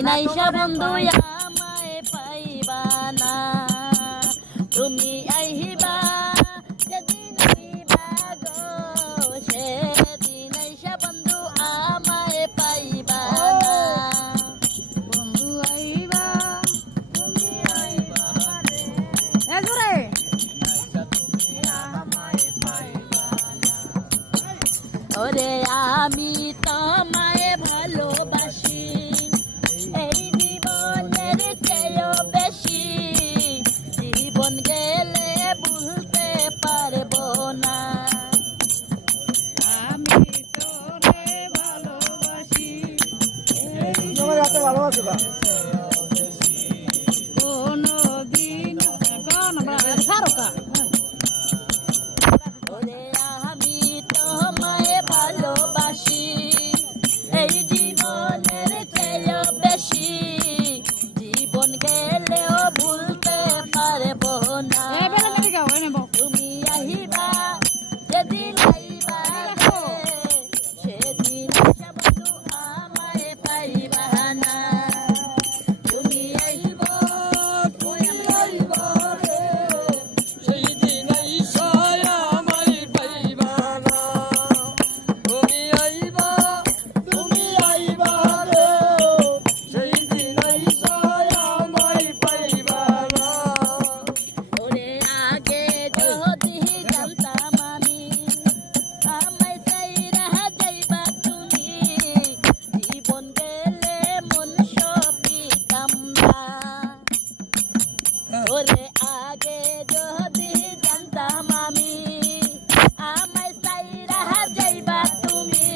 সেদিন আইসা বন্ধু আমায় পাইবা না তুমি আইবা সেদিন আইবা গো সেদিন আইসা বন্ধু আমায় পাইবা না বন্ধু আইবা তুমি আইবা রে এজরে ওরে আমি তোমায় ভালোবাসি এই জীবনের চেয়েও বেশি জীবন গেলে ভুলতে পারবো না আমি তোরে ভালোবাসি কোনো দিন ওরে আমি তোমায় ভালোবাসি এই জীবনের চেয়েও বেশি জীবন গেলেও ভুলতে পারবো না তুমি আহিবা যেদিন আইবা সেদিন বন্ধু আমায় পাইবা না তুমি আইবা তুমি আইবা রে সেদিন আইসা আমায় পাইবা না তুমি আইবা রে সেদিন আইসা আমায় পাইবা না ওরে আগে যদি জানতাম আমি আমায় চাইরা যাইবা তুমি জীবন গেলে মন সপিতাম না ওরে আগে যদি জানতাম আমি আমায় চাইরা যাইবা তুমি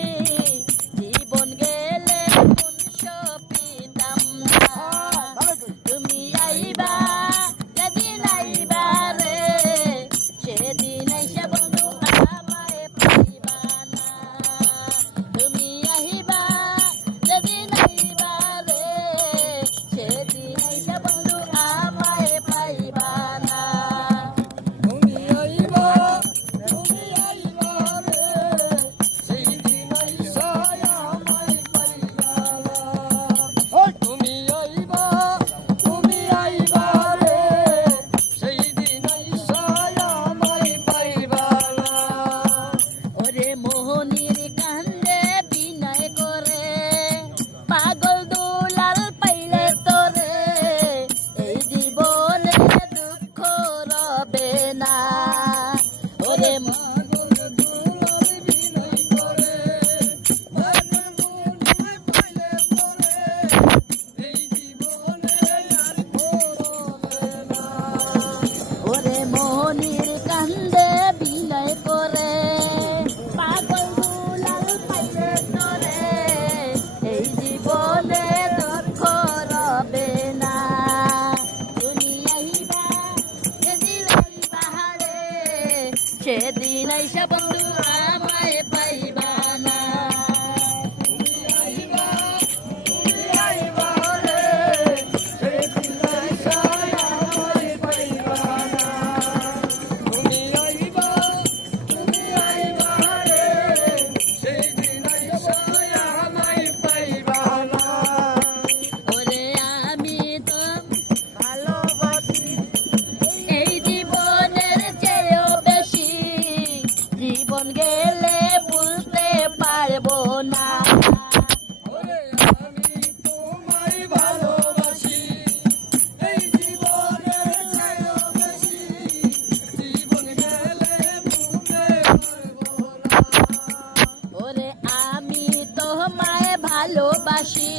জীবন গেলে মন সপিতাম না তুমি আইবা যেদিন আইবা রে সেদিন আইসা বন্ধু আমায় পাইবা না তুমি আহিবা যেদিন আইবা রে সেদিন আইসা বন্ধু আমায় পাইবা না তুমি আইবা রে সেদিন আইসা আমায় পাইবা না তুমি আইবা রে সেদিন আইসা আমায় পাইবা না ওরে মোহনীর কান্দে বিনয় করে পাগল দুলাল পাইলে তোরে এই জীবনে দুঃখ রবে না ওরে পাগল দুলাল বিনয় করে পাগল দুলাল পাইলে তোরে এই জীবনে আর রবে না ওরে মোহনীর কান্দে বিনয় করে পাগল দুলাল পাইলে তোরে এই জীবনে দুঃখ রবে না তুমি আইবা যেদিন আইবা রে সেদিন আইসা বন্ধু আমায় পাইবা না তুমি আইবা রে সেদিন আইসা আমায় পাইবা না তুমি আইবা রে সেদিন আইসা আমায় পাইবা না ওরে আমি তো ভালোবাসি এই জীবনের চেয়েও বেশি জীবন গেলে ভুলতে পারবো না ওরে আমি তোমায় ভালোবাসি এই জীবনের চেয়েও বেশি জীবন গেলে ভুলতে পারবো না ওরে আমি তোমায় ভালোবাসি